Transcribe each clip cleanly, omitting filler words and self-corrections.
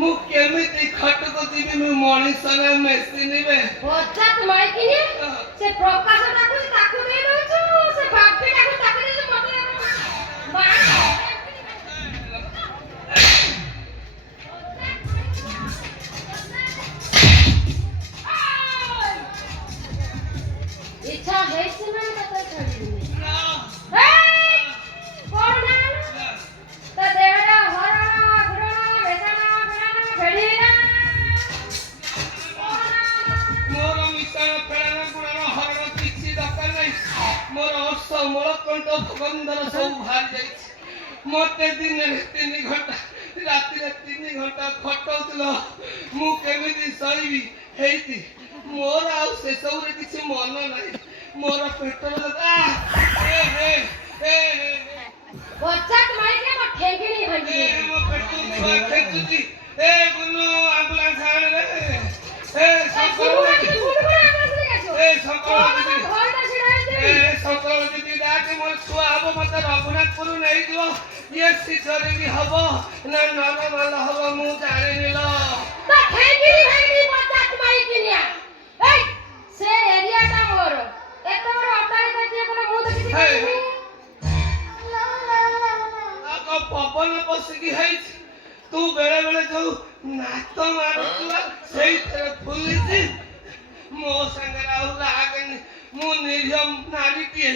ମୁଁ କେମିତି ଖଟକୁ ଯିବି ମୁଁ ମଣିଷ ନା ମେସିନ୍ ବେ ହଠାତ୍ ମାଇକିନି ସେ ପ୍ରକାଶ ଡାକୁଛି ତାକୁ ଦେଇ ଦଉଛୁ ସେ ବାପି ଡାକୁଛି ତାକୁ ଦେଇଛୁ ଇଚ୍ଛା ହେଇଛି ମାନେ ତତେ ଛାଡ଼ିବିନି କଣ ତା ଦେହରେ ହରଣ ଘୁରଣ ବେସନ ଫେରଣ ଫେଡ଼ିଲା ମୋର ମିଶାଣ ଫେଳନ ଗୁଣନ ହରଣ କିଛି ଦରକାର ନାହିଁ ମୋର ଅର୍ଷ ମୂଳକଣ୍ଠ ଭଗବନ୍ଦର ସବୁ ବାହାରି ଯାଇଛି ମୋତେ ଦିନରେ 3 ଘଣ୍ଟା ରାତିରେ 3 ଘଣ୍ଟା ଖଟଉଥିଲ ମୁଁ କେମିତି ସହିବି ହେଇଛି ମୋର ଆଉ ସେସବୁରେ କିଛି ମନ ନାହିଁ ମୋର ପେଟର ବଚାତ ମାଇକେ ମୋ ଠେଙ୍ଗିଣି ଭାଙ୍ଗି ମୋ ପେଟ ଛୁଆ ଖେଚୁଛି ଏ ଗୁନୁ ଆମ୍ବୁଲାନ୍ସ ଆଣରେ ଏ ସକାଳ ଦିଦି ଡାକେ ମୋର ଛୁଆ ହବ ମତେ ରଘୁନାଥପୁର ନେଇଯିବ ଇଏ ସିଜରିଂ ହବ ନା ନରମାଲ ହବ ମୁଁ ଜାଣିନି ଲୋ ସେ ଏରିଆଟା ମୋର ଏତେ ବଡ଼ ଅଟ୍ଟାଳିକା କିଏ କଲା ମୁଁ ତ କିଛି ଜାଣିନି ପବନ ପଶିକି ହେଇଛି ତୁ ବେଳେ ବେଳେ ଯୋଉ ନାତ ମାରୁଥିଲା ସେଇଥିରେ ଫୁଲିଛି ମୋ ସାଙ୍ଗରେ ଆଉ ଲାଗେନି ମୁଁ ନିରୀହ ନାରୀଟିଏ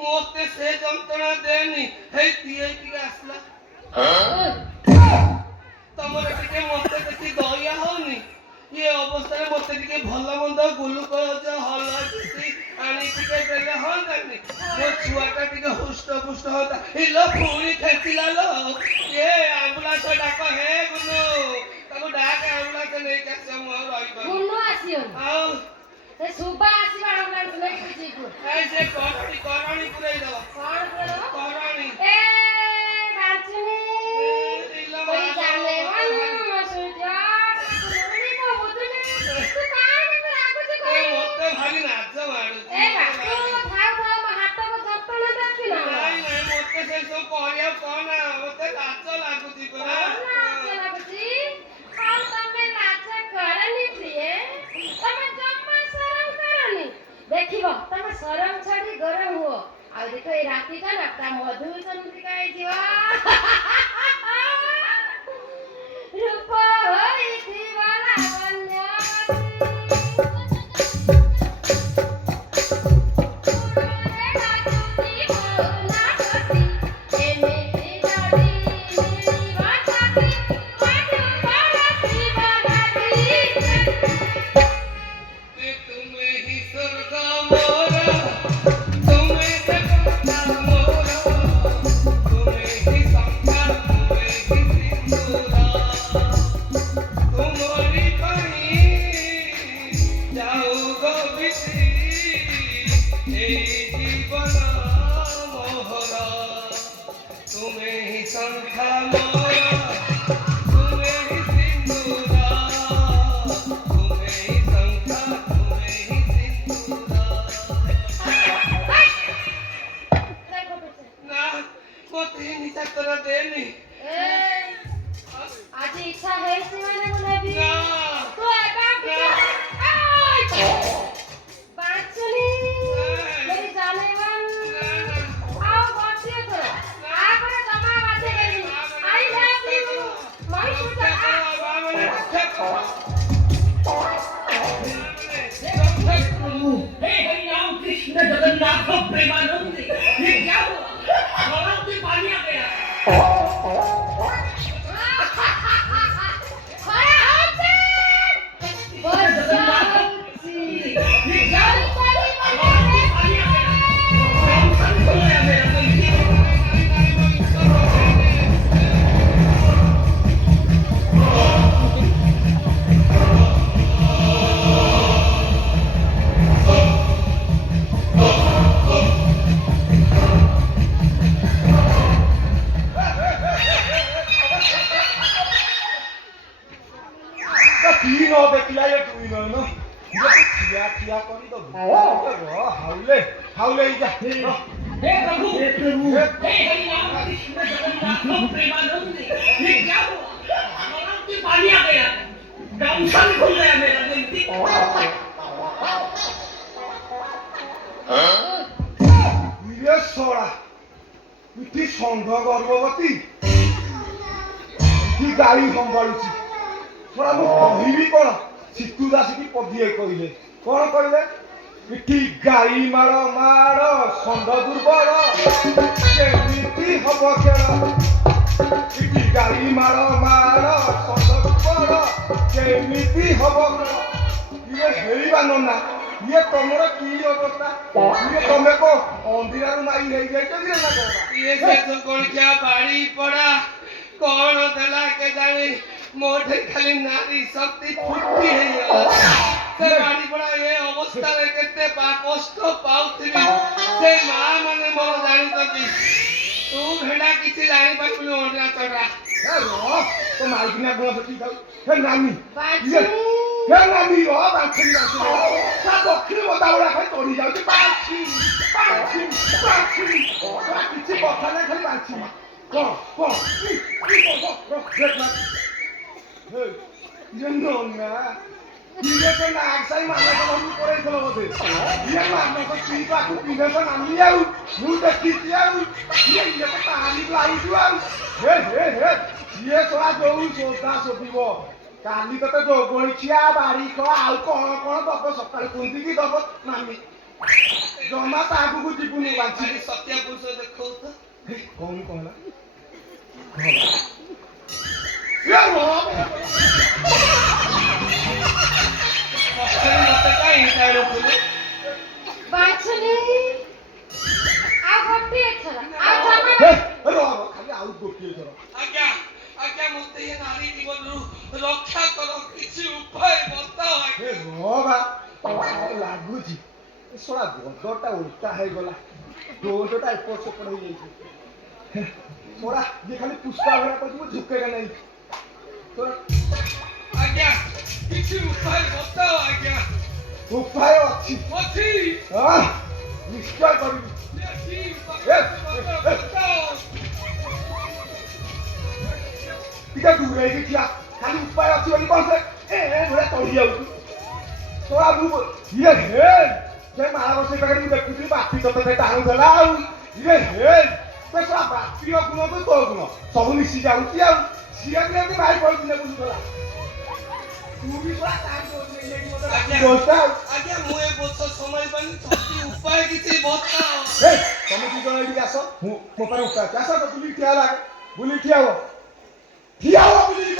ମୋତେ ସେ ଯନ୍ତ୍ରଣା ଦେନି ହେଇ ତିଏ ଟିକେ ଆସିଲା ତମର ଟିକେ ମୋତେ ଦେଖି ଦୟା ହଉନି ଇଏ ଅବସ୍ଥାରେ ମୋତେ ଟିକେ ଭଲ ମନ୍ଦ ଗ୍ଲୁକୋଜ ହଲଦି ଆଣି ଟିକେ ଦେଲେ ହଅନ୍ତାନି ମୋ ଛୁଆଟା ଟିକେ ହୃଷ୍ଟପୁଷ୍ଟ ହଅନ୍ତା ଇଲୋ ପୁଣି ଖେଚିଲା ଲୋ ଏ ଆମ୍ବୁଲାନ୍ସ ଡାକ ହେ ଗୁନୁ ତାକୁ ଡାକେ ଆମ୍ବୁଲାନ୍ସ ନେଇକି ଆସିବ ମୁଁ ଆଉ ରହିପାରୁନି ଗୁନୁ ଆସିବ ଆଉ ସେ ସୁବା ଆସିବ ଆମ୍ବୁଲାନ୍ସ ନେଇକି ଯିବୁ ଏ ସେ କରଣି ପୁରେଇ ଦବ କଣ ପୁରେଇବ କରଣି ଏ ବାଞ୍ଚୁନି कोई जाने मन सुजा तुमने को बुद्धने तू काहे में लागु छी कोई ମୋତେ ଭାରି ନାଚ ମାଡୁଛି ए ବାପୁ ଥାଉ ହାତ को ଯନ୍ତ୍ରଣା ଦେଖି ନା ନାଇଁ ନାଇଁ ମୋତେ ସେ ସବୁ କହିବା କଣ ମୋତେ ନାଚ ଲାଗୁଛି ପରା ନାଚ ଲାଗୁଛି ଆଉ ତମେ ନାଚ କରନି ପ୍ରିୟ ତମେ ଜମ୍ମା ଶରମ କରନି ଦେଖିବ ତମେ ଶରମ ଛାଡି ଗରମ ହୁଅ ଆଉ ଦେଖ ଏ ରାତିଟା ନା ତା ମଧୁ ସେମିତି ହେଇଯିବ रूप होइथिबा लावण्यवती रे नाचुती मोनावती एमिति नदी निवासती मधु बरसी बनाती तुम्हें ही स्वर्ग मोरा तुम्हें जगत मोरा तुम्हें ही संसार तुम्हें ही सिंदूरा तुम्हारी कहीं जाओ गो बिती ए जीवन मोहरा तुम्हें ही संखा मोरा तुम्हें ही सिंदूरा तुम्हें ही संखा तुम्हें ही सिंदूरा ना मोती निचा कर देनी आज इच्छा ହେଇଛି ମାନେ ମୁଁ ନେବି ନା ତୁ ଏକା ବାଞ୍ଚୁନି मेरी जाने मन आओ बच्चे तो आପରେ ଜମା ବାଧ୍ୟ କରିନି ଆଇ ଲଭ ୟୁ ମାଇ ସୁଟା हे हरि राम कृष्ण जगन्नाथ प्रेमानंद ये क्या हुआ गलाव से पानी आ गया ଦେଖିଲା ଏ ଦୁଇ ନୟନ ଠିଆ ଠିଆ କରିଦବୁ ହାଉଲେ ହାଉଲେ ଏଇ ଯା हे प्रभु हे हरि राम कृष्ण जगन्नाथ प्रेमानंद ये क्या हुआ गलाव से पानी आ दमसन खुल गया मेरा जल्दी ইয়ে সরা ইতি ষণ্ଢ গর্ভবতী কি গাড়ি সম্ভাଳୁଛି সরা ମୁଁ କହିବି କ'ଣ ସିତୁ ଦାସିକି ପଦିଏ କହିଲେ କ'ଣ କହିଲେ ଇଠି ଗାଈ ମାଳ ମାଳ ଷଣ୍ଢ ଦୁର୍ବଳ କେମିତି ହବ ଖେଳ ଇଠି ଗାଈ ମାଳ ମାଳ ଷଣ୍ଢ ଦୁର୍ବଳ କେମିତି ହବ ଖେଳ ଇଏ ହେଇବା ନନା ଇଏ ତମର କି ଅବସ୍ଥା ଇଏ ତମେ କଣ ଅନ୍ଧିରାରୁ ମାଇ ହେଇଯାଇଛ କି ନା କଣ ଇଏ ସେ ତ କୋଳିକା ବାଡ଼ି ପଡ଼ା କଣ ଦେଲା କେଜାଣି ମୋଠି ଖାଲି ନାରୀ ଶକ୍ତି ଫୁଟି ହେଇଗଲା ସେ ବାଡ଼ି ପଡ଼ା ଏ ଅବସ୍ଥାରେ କେତେ କଷ୍ଟ ପାଉଥିବି ସେ ମା ମାନେ ମୋର ଜାଣିଛନ୍ତି ତୁ ଭେଡ଼ା କିଛି ଜାଣିପାରିବୁନି ଅଣ୍ଡିରା ଚଢା ହେ ରହ ତ ମାଇକିନା ଗୁଣ ସେଠି ଯାଉ ହେ ନାନୀ ବାଛି ହେ ନାନୀ ରହ ବାଛି ତା ଦକ୍ଷିଣ ବଦାବଳା ଖାଲି ଚଢି ଯାଉଛି ବାଛି ବାଛି ବାଛି କିଛି କଥା ନାହିଁ ଖାଲି ବାଛି କଣ କଣ ଇଏ ନନା ଇଏ ତ ନାଗସାଇ ମାନସ ଘରକୁ ପଳେଇଥିଲ ବୋଧେ ଇଏ ମାନସ ପିଇବାକୁ ପିଇଦେଶ ନାନୀ ଆଉ ମୁଁ ଦେଖିଛି ଆଉ ଇଏ ତ ତାରି ଲାଗୁଛୁ ଆଉ ହେ ହେ ହେ ଇଏ ଶଳା ଯୋଉ ସୋଦା ଶୋଧିବ କାଲି ତତେ ଯୋଗଳିଖିଆ ବାଡ଼ି ଖଳା ଆଉ କଣ କଣ ଦବ ସକାଳେ କୁନ୍ଦିକି ଦବ ନାନୀ ଜମା ତା ଆଗକୁ ଯିବୁନି ବାଛି ଖାଲି ସତ୍ୟ ପୁରୁଷ ଦେଖାଉ ତ କଣ ହେଲା ମତେ କାହିଁ ଜାଣୁଥିଲି ବାଛୁନି ଆଉ ଗୋଟିଏ ଥର ଆଉ ଜମା ଖାଲି ଆଉ ଗୋଟିଏ ଥର ଆଜ୍ଞା ଆଜ୍ଞା ମତେ ଏ ନାରୀ ଜୀବନରୁ ରକ୍ଷା କର କିଛି ଉପାୟ ବତାଅ ଆଜ୍ଞା ଲାଗୁଛି ଶଳା ଗଦଟା ଓଲଟା ହେଇଗଲା ଦୋଜଟା ଏପଟ ସେପଟ ହେଇଯାଇଛି ଶଳା ଇଏ ଖାଲି ପୁଷ୍ପା ଭଳିଆ କହିଛି ଝୁକେगा ନାହିଁ ଆଜ୍ଞା କିଛି ଉପାୟ ବତାଅ ଆଜ୍ଞା ଉପାୟ ଅଛି ଅଛି ନିଶ୍ଚୟ କରିବି ଟିକେ ଦୂର ହେଇକି ଠିଆ ଖାଲି ଉପାୟ ଅଛି ବୋଲି କଣ ସେ ଭଳିଆ ଚଢି ଯାଉଛୁ ଶଳା ମୁଁ ଇଏ ହେ ସେ ମାଳ ବସେଇ ପାଖରେ ମୁଁ ଦେଖୁଥିଲି ବାପି ତତେ ଟାଣୁଥିଲା ଆଉ ଇଏ ହେ ସେ ଶଳା ବାପିର ଗୁଣ ତ ତୋ ଗୁଣ ସବୁ ମିଶି ଯାଉଛି ଆଉ ସିଏ ବି ଏମିତି ଭାଇ ପଡ଼ିଥିଲେ ବୁଝୁଥିଲା ତୁ ବି ଶଳା ଆଜ୍ଞା ମୁଁ ଏ ବୋଝ ସମ୍ଭାଳି ପାରୁନି ଯଦି ଉପାୟ କିଛି ବତାଅ ତମେ ଦି ଜଣ ଏଇଠିକି ଆସ ମୁଁ ମୋ ପାଇଁ ଉପାୟ ଅଛି ଆସ ବୁଲିକି ଠିଆ ହେଲା ବୁଲିକି ଠିଆ ହବ ବୁଲିକି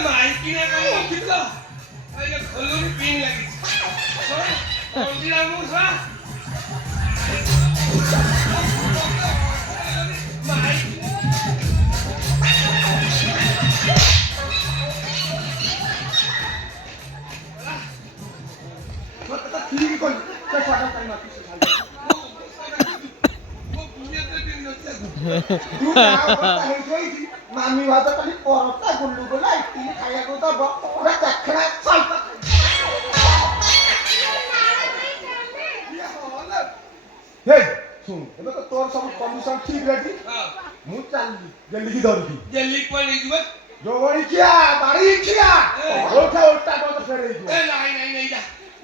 ମାଇକିନା କଣ ରଖିଥିଲ ଖୋଲୁନି ପିନ୍ ଲାଗିଛି ଅଣ୍ଡିରା ମୁଁ ମାମି ଭାତ ଖାଲି ପରଟା ଗୁଲୁ ଗୋଲା ଇଟିଲି ଖାଇବାକୁ ଦବ ପୁରା ଚାଖଣା ସହିତ ଶୁଣ ଏବେ ତ ତୋର ସବୁ କଣ୍ଡିସନ ଠିକ ରେଡି ମୁଁ ଚାଲିଲି ଜେଲିକି ଧରିକି ଜେଲି କୁଆଡେ ଯିବ ଯୋଗଳିଖିଆ ବାଡ଼ିଖିଆ ଓଠା ଓଠା କଣ ଫେରେଇଯିବ ନାଇଁ ନାଇଁ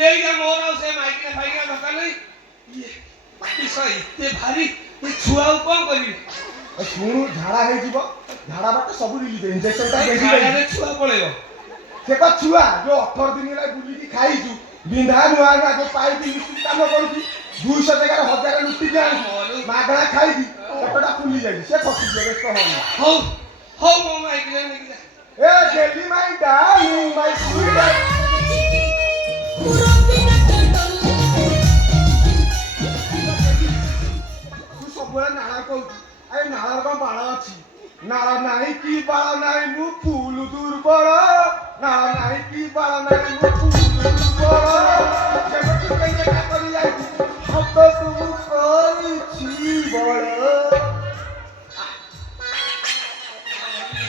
ନେଇଯା ମୋର ଆଉ ସେ ମାଇକିନା ଫାଇକିନା ଦରକାର ନାହିଁ ଏତେ ଭାରି ଏ ଛୁଆକୁ କଣ କରିବି ଶୁଣୁ ଝାଡ଼ା ହେଇଯିବ ଝାଡ଼ା ବାଟ ସବୁ ରିଲିଜ ଇଞ୍ଜେକ୍ସନଟା ଛୁଆ ପଳେଇବ ସେ ତ ଛୁଆ ଯୋଉ 18 ଦିନ ହେଲା ବୁଲିକି ଖାଇଛୁ ବିନ୍ଧା ନୂଆ ନୂଆ ଯୋଉ ପାଇପି ମିଶିକି କାମ କରୁଛି 200 ଜାଗାରେ 1000 ଲୁଟିକି ଆଣିଛୁ ମାଗଣା ଖାଇକି ପେଟଟା ଫୁଲି ଯାଇଛି ସେ ଖସିଯିବ ବ୍ୟସ୍ତ ହଉନି ହଉ ମୋ ମାଇକିନା ନେଇକି ଯା। ଏ ଗେଲି ମାଇ ଡାର୍ଲିଂ ମାଇ ସୁଇଟ୍ ତୁ ସବୁବେଳେ ନାଳ କହୁଛୁ ଆରେ ନାଳ କଣ ବାଳ ଅଛି ନାଳ ନାହିଁ କି ବାଳ ନାହିଁ ମୁଁ ଫୁଲ ଦୁର୍ବଳ ନାଳ ନାହିଁ କି ବାଳ ନାହିଁ ମୁଁ ଫୁଲ ଦୁର୍ବଳ ଯେବେଠୁ କେହି ଦେଖା କରି ଯାଇଛି ହତ ତୁ କରିଛି ବଳ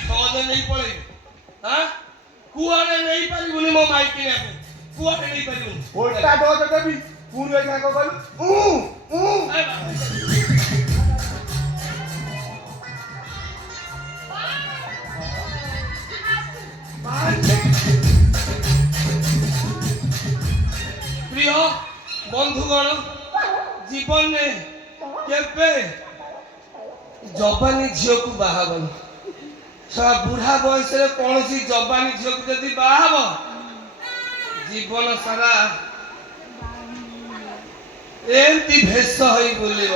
ସହଜେ ନେଇ ପଳେଇବି ହଁ କୁଆଡେ ନେଇପାରିବୁନି ମୋ ମାଇକିନାକୁ କୁଆଡେ ନେଇପାରିବୁନି ଓଲଟା ଡୋଜ ଦେବି ପୁଣି ଏଇନା କଣ କହିଲୁ ଏ ବାବା। প্রিয় বন্ধুগণ জীবনে কেবে জবানি ঝিওକୁ ବାହାବନି ସାରା ବୁଢା ବୟସରେ କୌଣସି ଜବାନି ଝିଅକୁ ଯଦି ବାହାବ ଜୀବନ ସାରା ଏମିତି ଭେଷ ହୋଇ ବୁଲିବ